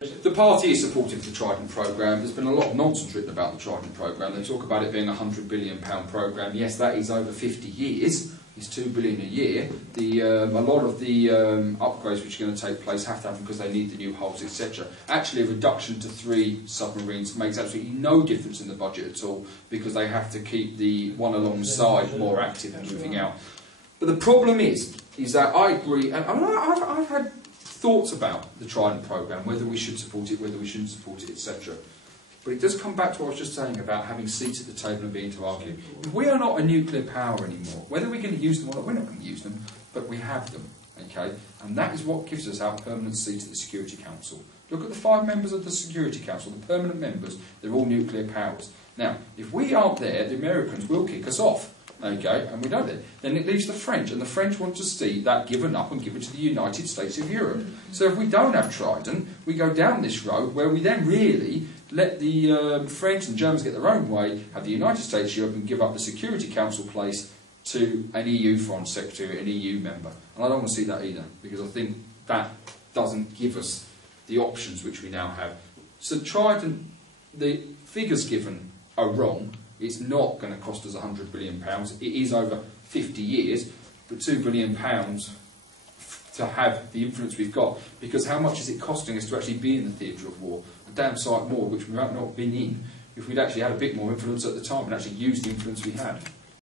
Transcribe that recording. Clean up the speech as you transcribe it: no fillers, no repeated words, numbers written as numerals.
The party is supportive of the Trident programme. There's been a lot of nonsense written about the Trident programme. They talk about it being a £100 billion programme. Yes, that is over 50 years. It's £2 billion a year. A lot of the upgrades which are going to take place have to happen because they need the new hulls, etc. Actually, a reduction to 3 submarines makes absolutely no difference in the budget at all because they have to keep the one alongside more active and moving out. But the problem is that I agree, and I've had thoughts about the Trident programme, whether we should support it, whether we shouldn't support it, etc. But it does come back to what I was just saying about having seats at the table and being to argue. If we are not a nuclear power anymore, whether we're going to use them or not, we're not going to use them, but we have them, okay? And that is what gives us our permanent seat at the Security Council. Look at the 5 members of the Security Council, the permanent members, they're all nuclear powers. Now, if we aren't there, the Americans will kick us off. Okay, and we know that. Then it leaves the French, and the French want to see that given up and given to the United States of Europe. So if we don't have Trident, we go down this road where we then really let the French and Germans get their own way, have the United States of Europe, and give up the Security Council place to an EU Foreign Secretary, an EU member. And I don't want to see that either, because I think that doesn't give us the options which we now have. So Trident, the figures given are wrong. It's not going to cost us £100 billion. It is over 50 years, but £2 billion to have the influence we've got. Because how much is it costing us to actually be in the theatre of war? A damn sight more, which we might not have been in if we'd actually had a bit more influence at the time and actually used the influence we had.